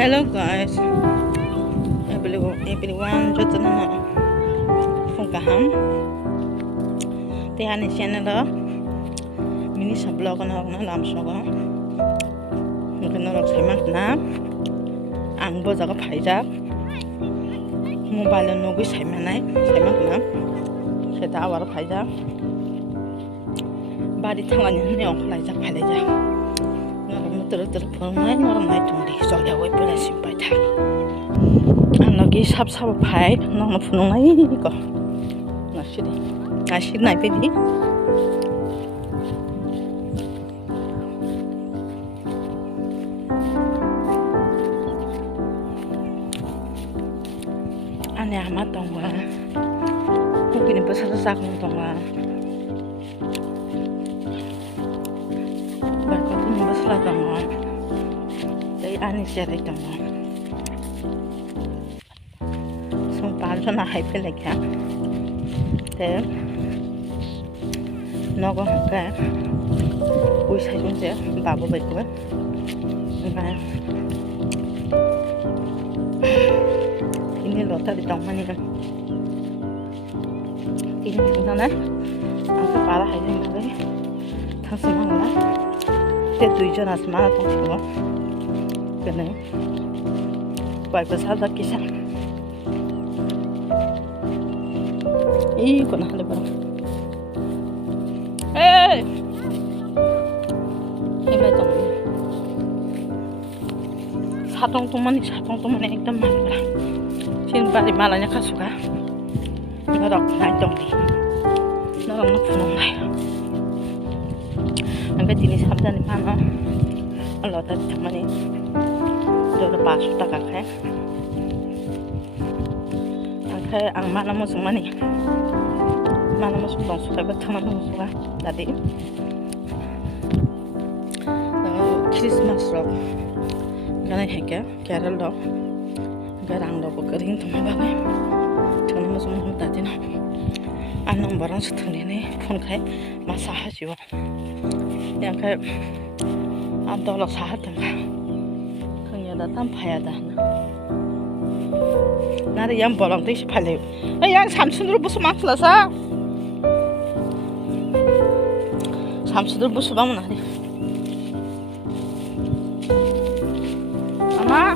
Hello guys, everyone join na Fungkaham. Tihan ni channel đó, mini sa vlog na ako na làm sao đó. Mungkin orang sama na, ang bo jaga phai jak. Mobile no gui sama nai, sama na. Seta awar phai jak. Bari thangani ne ong lai jak phai lai jak. Terus phongai orang mai tungdi soalnya wei pula simpai tak. Lagi sab pai, nong phunong nai ko. Nasi nai pedi. Ane amat tongwa. Mungkin besar sak tongwa. Tongwa, dari ani serai tongwa. Sumpah tu nak hype lagi ya. Ter, nogo hangga, uisai junce, babu betul. Enggak. Ini lota di tongwa ni kan. Ini tengah na, aku parah hari ni lagi. Thang semang lah. 두이전 아스마나 통치고 그네 와이프 사다 기사 이거나 하려 봐라 에이 힘내던 사동동만이 एकदम 많이 봐라 지금 빨리 말하냐 가수가 너랑 나이 동리 너랑 너 부는 거야 angkat jenis harga ni mana? Allah tadi cuma ni, jodoh pasut tak kakek. Angkat ang mana musuh mana ni? Mana musuh dong suka betul mana musuh lah tadi. Christmas rock, kan heke, Carol rock, garang rock kering teman bagai, cuma musuh musuh tadi na. Anong barang setelah ni phone kai masalah jiwa. Yang kayak antara sahat kan, kayaknya datang payah dah. Nari yang bolong tu siapa leh? Yang Samsung dulu busu mak selasa. Samsung dulu busu bangun nari. Ama,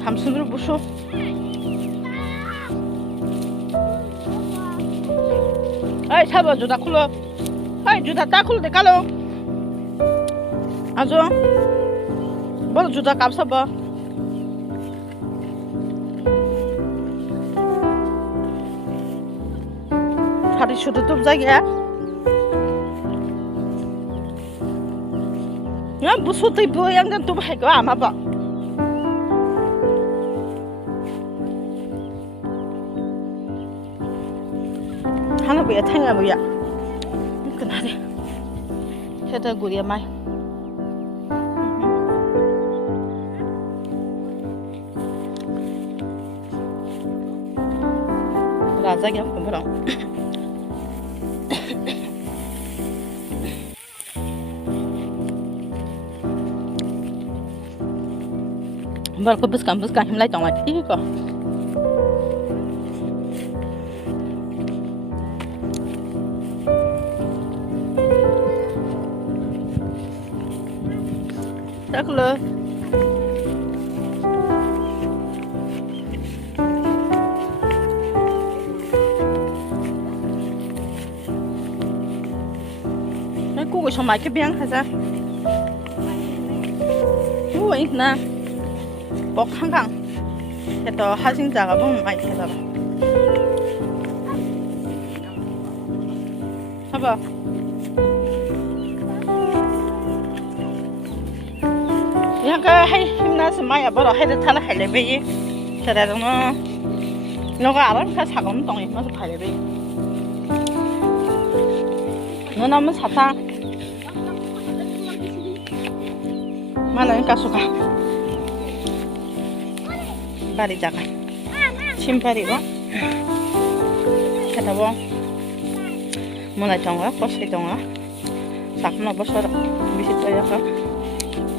Samsung dulu busu. Ay, sabah juda kulo. Ay, juda tak kulo dekalo. Ajo. Bol juda kap sabah. Hari sudah tutup jaga. Ya, busuk tiba yang kan tuh baik ama ba. 하나 보야 탕야 보야 그나래 해다 구리야 마이 라자기 한번 보라 bar ko buskan himlai tong ati ko tak lo cô của mai cái biếng hả sao ui na bọc khăng khăng cái đó hai sinh ra cái bông mai cái đó hả yang cái hay himna semai apa lah hay terthala hay lebih, jadi nó cái orang kan sagam tong ini masuk hay lebih, nó namun sata, mana yang kasuka, bari jaga, simpari bo, kata bo, mulai tong lah, kosai tong lah. sakno bosor bisi to ya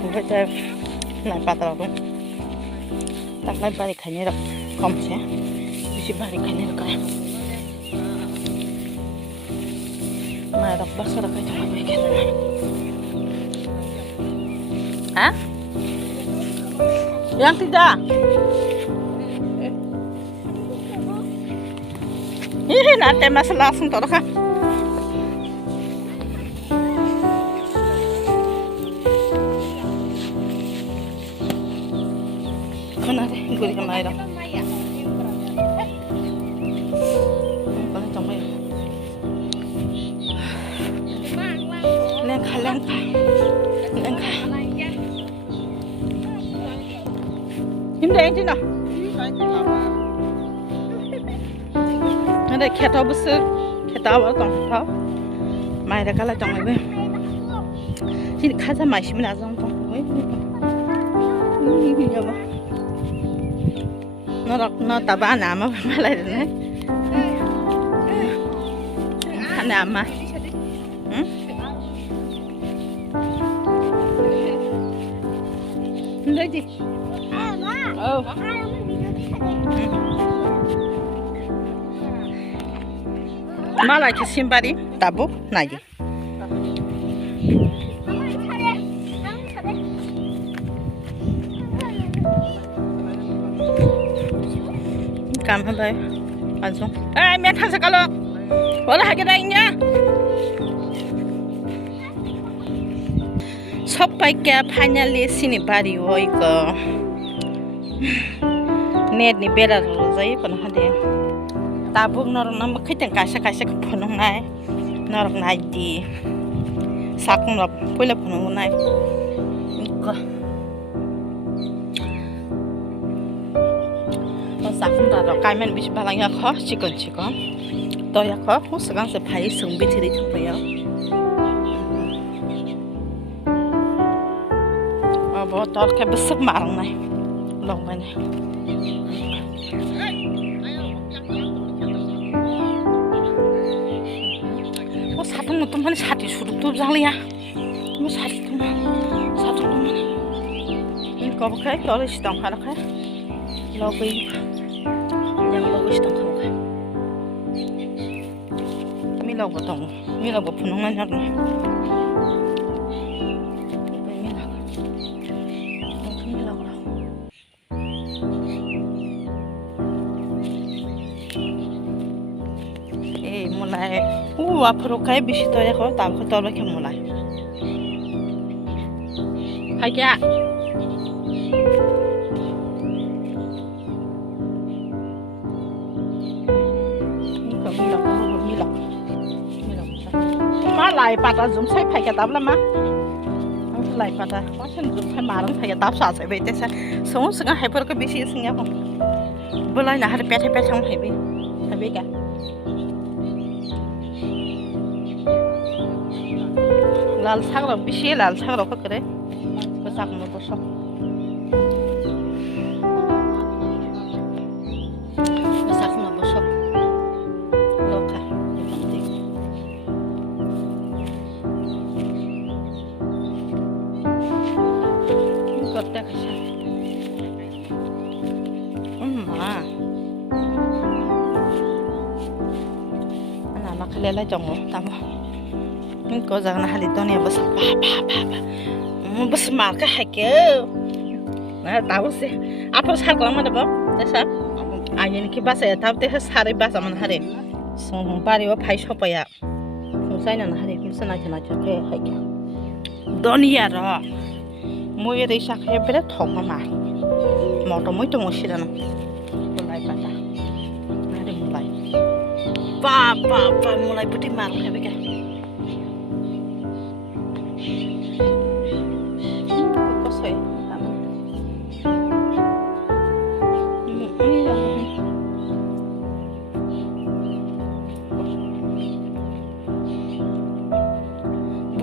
obai ta nai patra dong taklai bari khani rok komse bisi bari khani rok mai rok bosor kai ta bai ke ha yang tidak ini nanti masalah langsung taruh kan mana deh gue di kamar dong boleh coba ya lengkah ini deh ini nah ada kata besar kata apa tong tau mai dah kalah tong ini sini kaza mai sih mana tong ini apa nó tao ba nằm á mà lại đấy anh nằm mà lấy gì mà lại cái sim bari tabu này gì cảm ơn đây ăn xong ê mẹ thằng sao kalau boleh lagi dainya सबै फाइनली सिनी बारी हो नेट नि बेराहरू चाहिँ पनि हदे ताबुक नरक नम खैतन कासा कासा फनुंनाय नरक नाइदि साकुं र पहिला फनुंनाय साकुं र काइमेन बिस बालांगा ख चिकन तो या ख हुसगां से भाइ संबि थिरि थपयो अब तर्के besok marang này lòng bên này oh satu nonton mana satu suruh tuh jangli ya mau satu tuh mana ini kau pakai kalau sedang ada kan logo yang logo sedang kau kan ini logo penungan yang mulai 앞으로 가야 비시 더 해서 다음 거 떨어 켜 mulai 하기야 이거 밀어 mà lại bata dùng sai phải cái táp lắm á lại bata có chân dùng phải mà phải cái táp sao sẽ bị thế sao sống sự ngay phải cái bisi sinh nhá không bữa nay là hai bé trong hay bị cả लाल साग र बिसे लाल साग र करे बसाक म बसो बसाक म बसो लोका करते कैसा ana makhlela jongo tamo có rằng là hai đứa này bớt bớt smart cái hay kêu nè tao sẽ apa sao kalau mana bang dasar ini kita saya tahu teh hari bahasa mana hari song pari wa pai shop ya musai na hari musa na ke hay kêu dunia ra moi re sak he bere thong ma moto moi to mosira na mulai pata ada mulai pa mulai putih marah he bega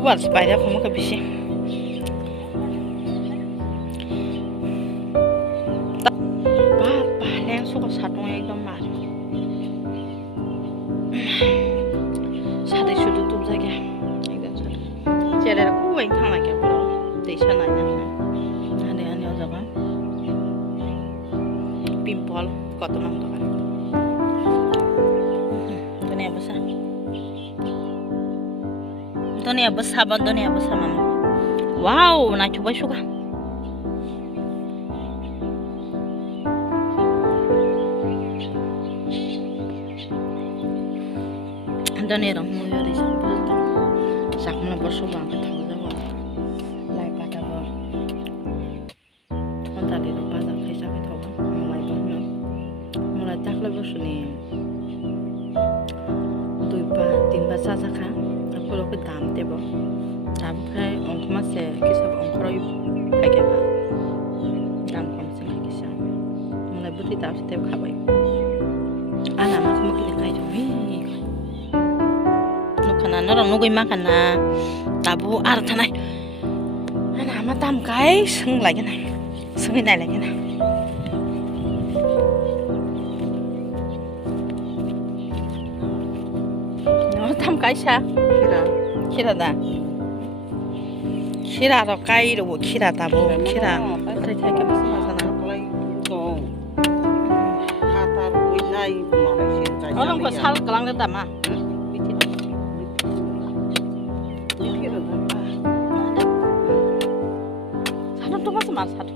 buat supaya kamu kebisi papa yang suka satu yang gemar satu sudah tutup saja tuh nang tuh kan. Dunia besar mama. Wow, nah coba suka. Dunia orang mulia di sana. Sakna bersuara ketawa jawa. Lai pada ber. Kontak di tempat tak kisah ketawa. Mulai berno. Mulai tak lebih suni. Tuh timba saja kan. Aku lo kedam tebo. Tapi kai orang masih kisah orang keroi pakai apa? Dam komisi kisah. Mulai beri tahu setiap kabai. Anak mak mungkin kai jauh. Orang nungguin makan na tabu ar tanai anak matam kai seng lagi na sengin lagi na no tam kai sa kira da kira ro kai ro kira tabu kira betul betul ke masih masana orang kau sal kelang dah mah satu.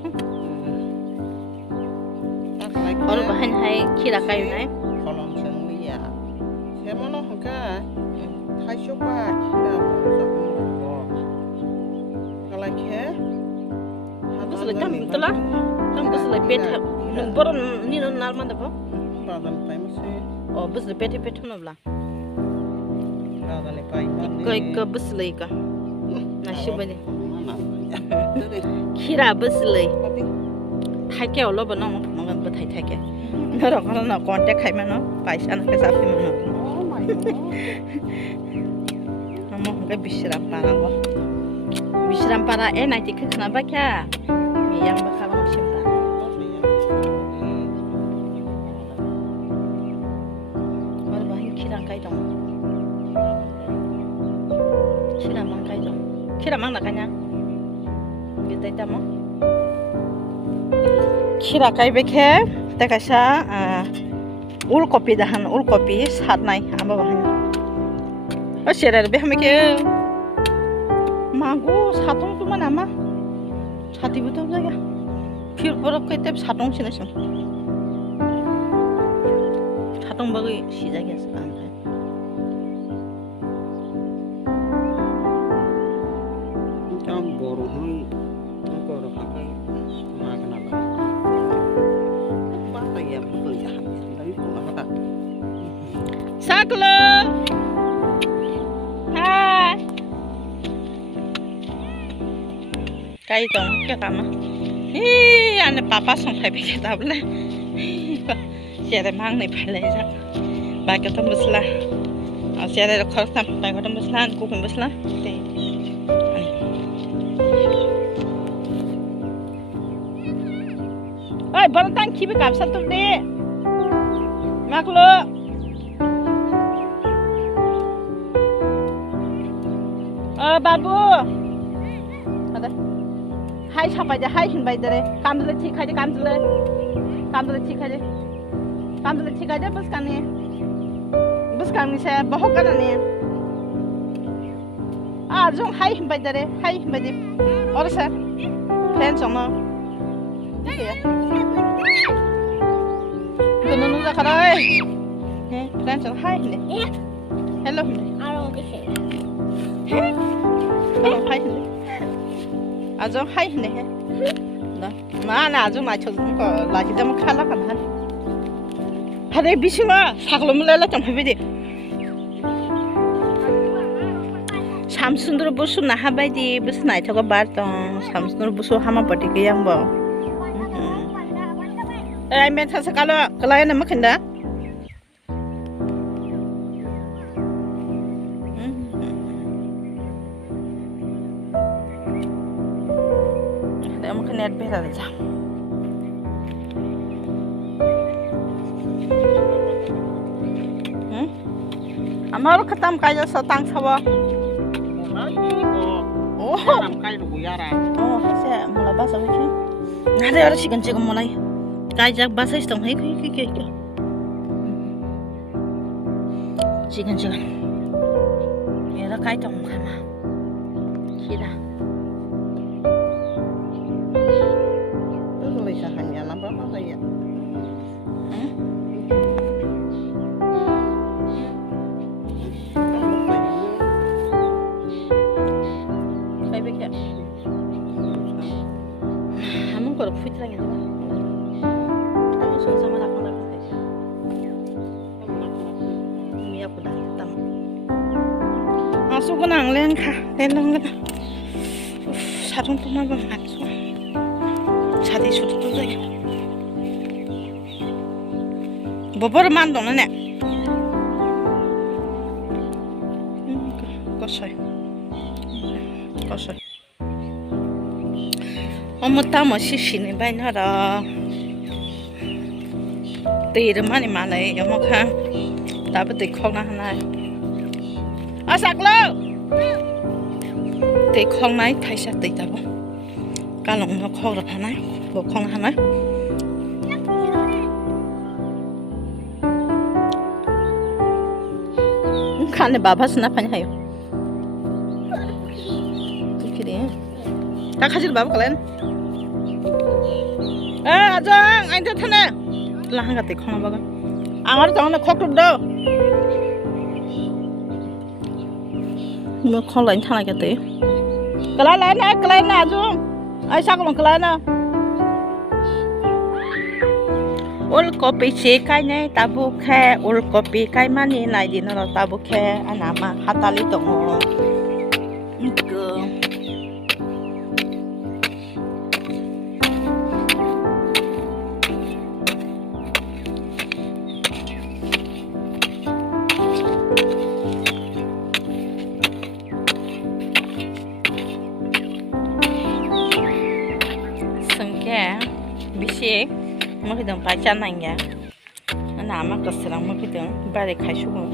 Orang bahan hai kira kayu nai. Kolom seni ya. Siapa noh ka? Hai coba kira bangsa kalau ke? Habis lagi betul lah. Kamu habis lagi pet. Nombor ni normal mana apa? Badan time sih. Oh, habis lagi pet mana belah? Badan time. Kau habis lagi ka? Nasi bani. Kira besli, thai keo lo bano, mangan bet thai ke. Nara kana kontak khai mano, paisa na ke sapi mano. Oh my god. Amo ke bisiram para go. Bisiram para nanti ke kenapa kya? Miyang bakal simpa. Baru bahin kirang kai dong. Kira mang kai dong. Kira mang nakanya. Kita itu mau kira kai bekhe tekasa ul kopi dahan ul kopi saat naik apa bahannya oh siapa lebih hamil magu satung tu mana mah sati betul saja fir borok kita satung sini sih satung bagi si jaga sekarang Saklo, hai, kai dong, kya kama? Ane papa song hai bikin tabla, siapa mang nih pale jak, bagi tu muslah, siapa ada khas tam, bagi tu muslah, kuku muslah, teh. Oi, bantang kibi kapsa tu deh, maklo. Babu, ada, hai siapa aja, hai hinbai deh, kandel cik aja, kandel cik aja, bus kan ni saya bawa kan ni, jom hai hinbai deh, orang saya, friend sama, ya, gunung nunggu karai, friend sama hai ni, hello, hello hai ni, ajong hai ni, dah, mana ajong macam tu, lagi dah mau kalah kan, hari bising lah, saklum lelah macam apa ni, Samsundur busu nah apa di busu naik juga bartong, Samsundur busu hama pati kaya yang bawa, main kalau yang nama kenda. Makan net bela aja. Amar ketam kaya setang sawa. Oh. Ketam kaya lu yara. Oh, saya mulai bahasa macam. Nada orang sih kencing mulai. 가이작 마사지 좀 해. 그. 지금. 얘가 가이작 가마. 키다. Tức là sẽ hành nhà lắm đó nó vậy. Kayak begitu. Kamu kalau fit lagi apa? Kamu suka sama lapang deh. Mia pun dah hitam. Masuk ke nang len kah? Len kan? Sarung tu mah masuk. Cari sudah tu lagi. Bobor mandong ni. Kosoi. Ông ta mà xí xí này bay nó đó tì được mà này giống không ha ta bắt tì không nào này à sạc lơ tì không này thay sao tì ta không cá lồng nó không được này bộ không nào này khăn này bà phát sinh apa hay Kak kasih bapak kalian. Ajang, anh thật nè. Là hàng gạt không bapak. Ang ở trong nó khóc được đâu. Mà không lấy thằng này cái tí. Cái này nè Ajang. Ai sao còn cái này? Ul kopi sih kayaknya tabu ke ul kopi kayak mana này di nara tabu ke anama hatali tongo. Bisi, mau kita baca nanya, nama keserang mau kita balik kasih mau,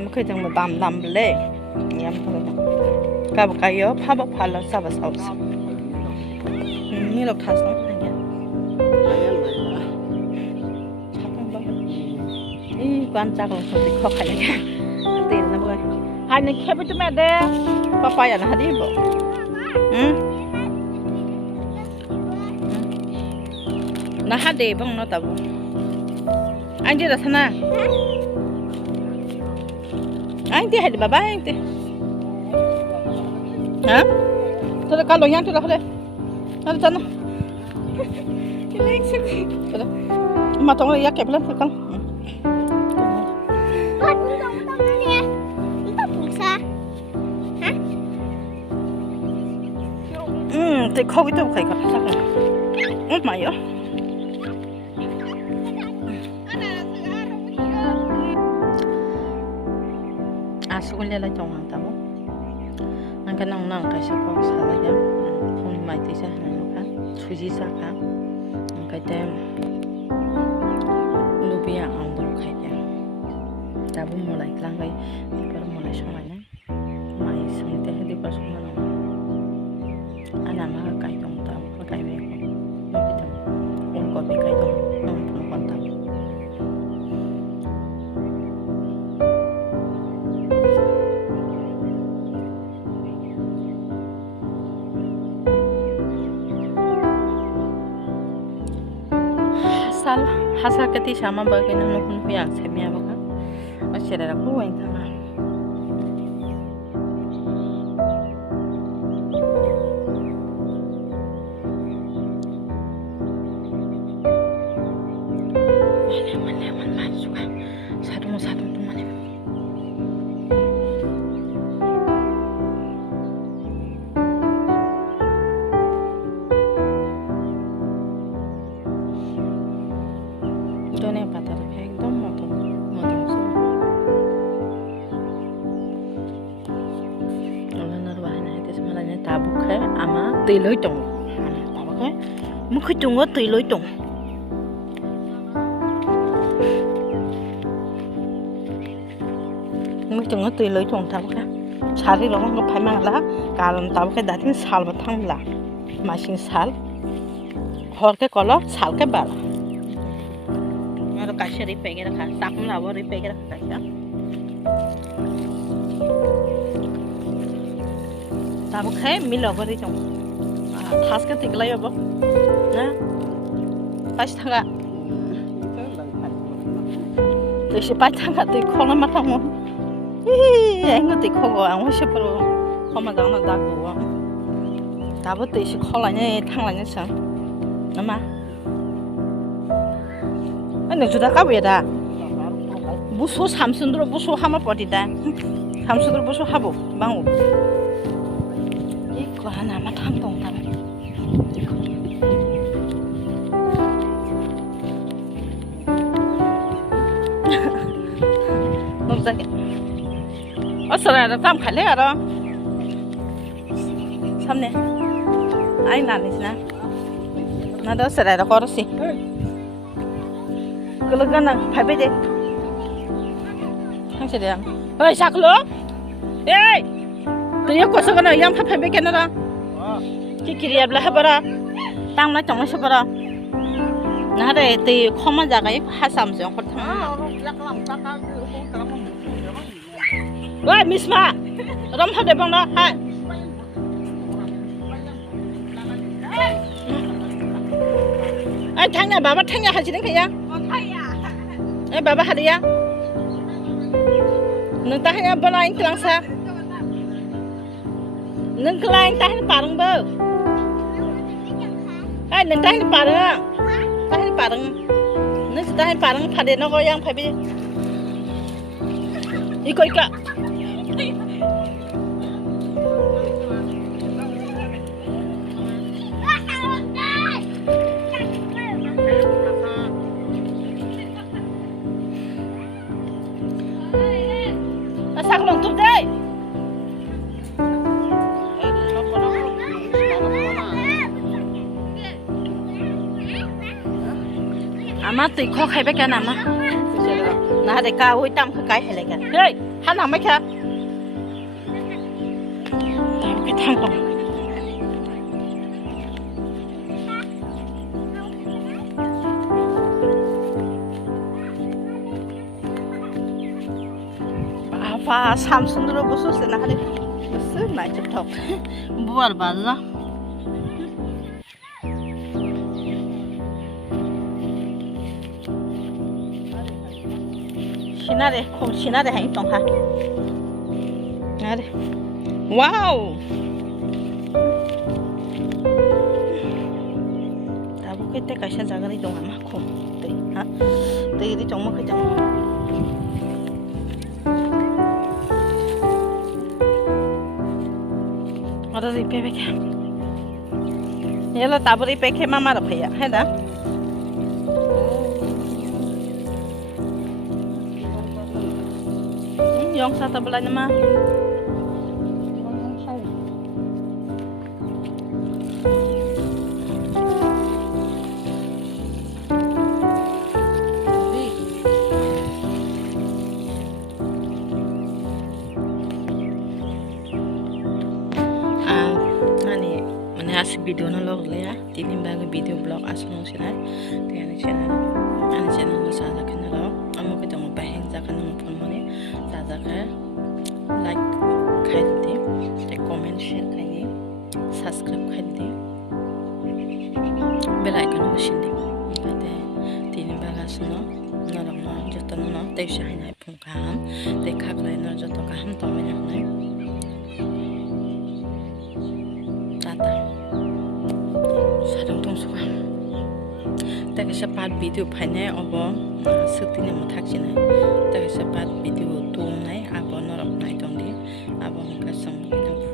mau kita mau dam beli, ya mau kau kayo, papa pala sabas house, ni lo khas nanya, quan trọng là phải khó khăn nhá, tiền là bơi, hai này khép với mẹ đây, papa ya là đi bộ, Nah hade bang no tabu. Anh đi ra sana. Anh đi hade baba anh đi. Hả? Tôi đã calo nhang tôi đã hade. Hade sana. Tôi mà tông lại yak kẹp lên con. Thì không biết tôi phải gặp sao cả. Mày á. Sekolah lah jangan tahu. Angkat nang kasih kau salah ya. Kau ni mati sah kan, suji sah kan. Angkat dem lubia ambil kaya. Tabu mulai kelang kaya, diper mulai soalnya. Mai sengit di pas mana. Anak nak kaya dong tahu, kaya bego. Mungkin orang kopi kaya dong, orang pun tahu. Hasa keti sama bagian nukun yang semia baka masih ada aku yang tengah mana suka satu tu mana Ini patah kayak itu motong sih. Orang naruhnya itu sebenarnya tabuk ya, ama tiloi tong. Tabuk ya, mungkin cuma tiloi tong. Mungkin cuma tiloi tong tabuk ya. Cari orang ke pemang lah, kalau tabuk ya datang sal batang lah, masing sal. hor ke kolo sal ke bala aro kaise ri pege rakha takum labo ri pege rakha kaise tabu khai milogo ri jong thas ke tiklai obo na 5 taka tôi sẽ bắt thằng tôi không làm mất không anh có tôi không có anh có sẽ pro không mà đang là đa cổ đa bữa tôi sẽ không lại nhé thằng lại nhé sao nè mà anh đừng cho ta cá về đã bút số Samsung rồi bút số hama body đã Samsung rồi bút số habo bang ít quá nào mà thằng tông thằng Nungzake. Osara da tam khale aro. Samne. Ai nanis na. Na da osara da korosi. Kulugana phabe de. Hang sede yang. Oi saklo. Ei. Tuya kosogana yang phabe kenara. Ki kiriya bla habara. Tangna chongna sabara. Na re ti khoma jagai hasam jong khotha. Ôi, Miss Ma, rom hấp đẹp bằng đó, hai. Ai thằng nhà bà thằng nhà hay gì đấy kìa? Ai bà hay đi à? Nâng ta hay nhà bà anh kelang sa? Nâng kelang ta hay parang bơ? Ai nâng ta hay parang à? Ta hay parang? Nâng ta hay parang phade nó có yang phải bị? Iko ika. Sang lồng tụt đây. Ama tụi khó khai bé cái nào mà. Nãy để cao hối tâm cái hay là cái. Hey, hắn làm mấy cái? Làm cái thằng đồng. Và Samsung rồi bố số sẽ nãy đi. Bố số nãy chụp thọc. Bố ở bàn đó. Sinare, không sinare hay tông ha. Nare. Wow. Tabu cái tết cái sao cái tông mà không. Tây ha. Tây đi tông mà cái tông. Ada di pepek. Ya lah tabu di pepek mama dah payah, है ना? Yang satu belah nama. As video na log le ya tinim bago video blog as no sila tiyan channel no sa ka na ro amo ko tong baheng ja ka no phone mane sa ka like khai de te comment share khai de subscribe khai de bell icon no shin de te tinim bago as no na ro no joto no te shai nai phung kan te khak lai no joto ka ham to me na nai Tapi sepat video banyak apa setini mutak sini. Tapi sepat video tuh naik apa norok naik tong di apa muka sembuh.